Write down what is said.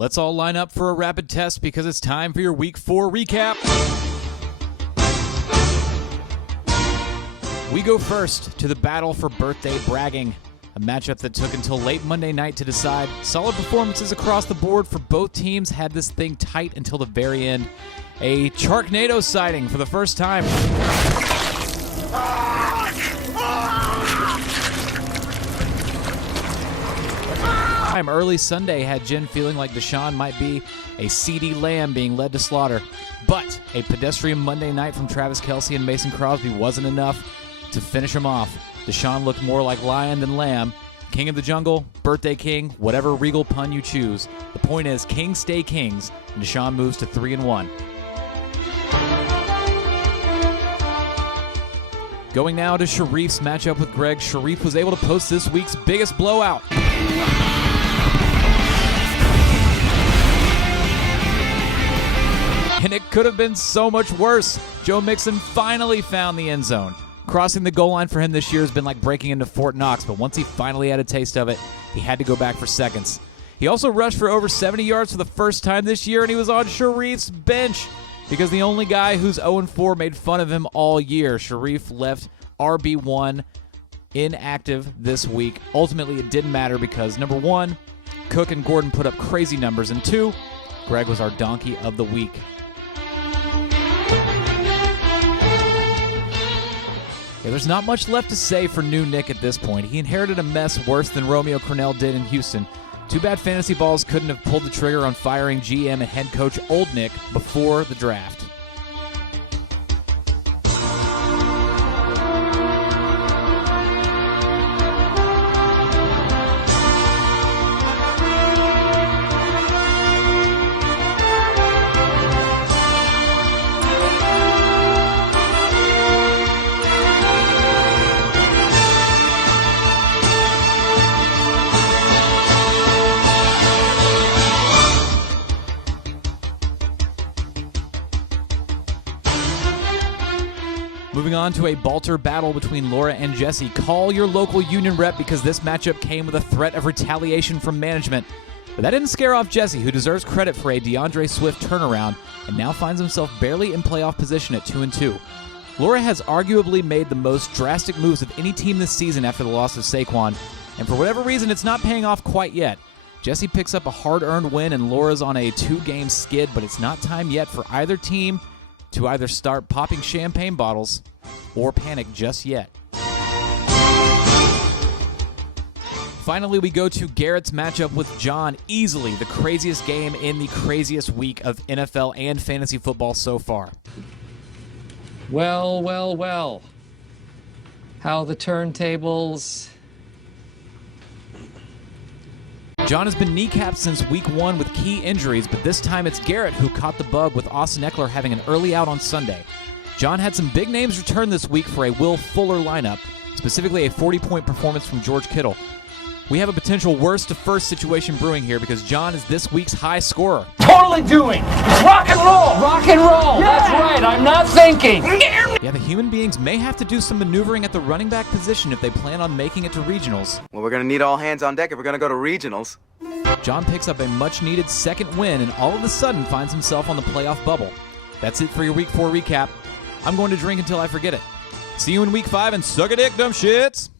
Let's all line up for a rapid test because it's time for your Week 4 recap. We go first to the battle for birthday bragging, a matchup that took until late Monday night to decide. Solid performances across the board for both teams had this thing tight until the very end. A Sharknado sighting for the first time. Early Sunday had Jen feeling like Deshaun might be a seedy lamb being led to slaughter. But a pedestrian Monday night from Travis Kelce and Mason Crosby wasn't enough to finish him off. Deshaun looked more like lion than lamb. King of the jungle, birthday king, whatever regal pun you choose. The point is, kings stay kings, and Deshaun moves to 3-1. Going now to Sharif's matchup with Greg. Sharif was able to post this week's biggest blowout. And it could have been so much worse. Joe Mixon finally found the end zone. Crossing the goal line for him this year has been like breaking into Fort Knox, but once he finally had a taste of it, he had to go back for seconds. He also rushed for over 70 yards for the first time this year, and he was on Sharif's bench because the only guy who's 0-4 made fun of him all year. Sharif left RB1 inactive this week. Ultimately, it didn't matter because, number one, Cook and Gordon put up crazy numbers, and two, Greg was our donkey of the week. Yeah, there's not much left to say for new Nick at this point. He inherited a mess worse than Romeo Crennel did in Houston. Too bad Fantasy Balls couldn't have pulled the trigger on firing GM and head coach Old Nick before the draft. Moving on to a Balter battle between Laura and Jesse. Call your local union rep because this matchup came with a threat of retaliation from management. But that didn't scare off Jesse, who deserves credit for a DeAndre Swift turnaround and now finds himself barely in playoff position at 2-2. Laura has arguably made the most drastic moves of any team this season after the loss of Saquon, and for whatever reason, it's not paying off quite yet. Jesse picks up a hard-earned win, and Laura's on a 2-game skid, but it's not time yet for either team to either start popping champagne bottles or panic just yet. Finally, we go to Garrett's matchup with John. Easily the craziest game in the craziest week of NFL and fantasy football so far. Well. How the turntables... John has been kneecapped since week 1 with key injuries, but this time it's Garrett who caught the bug with Austin Eckler having an early out on Sunday. John had some big names return this week for a Will Fuller lineup, specifically a 40-point performance from George Kittle. We have a potential worst to first situation brewing here because John is this week's high scorer. Totally doing rock and roll! Rock and roll! Yeah. That's right, I'm not thinking! Yeah, the human beings may have to do some maneuvering at the running back position if they plan on making it to regionals. Well, we're going to need all hands on deck if we're going to go to regionals. John picks up a much-needed second win and all of a sudden finds himself on the playoff bubble. That's it for your Week 4 recap. I'm going to drink until I forget it. See you in Week 5 and suck a dick, dumb shits!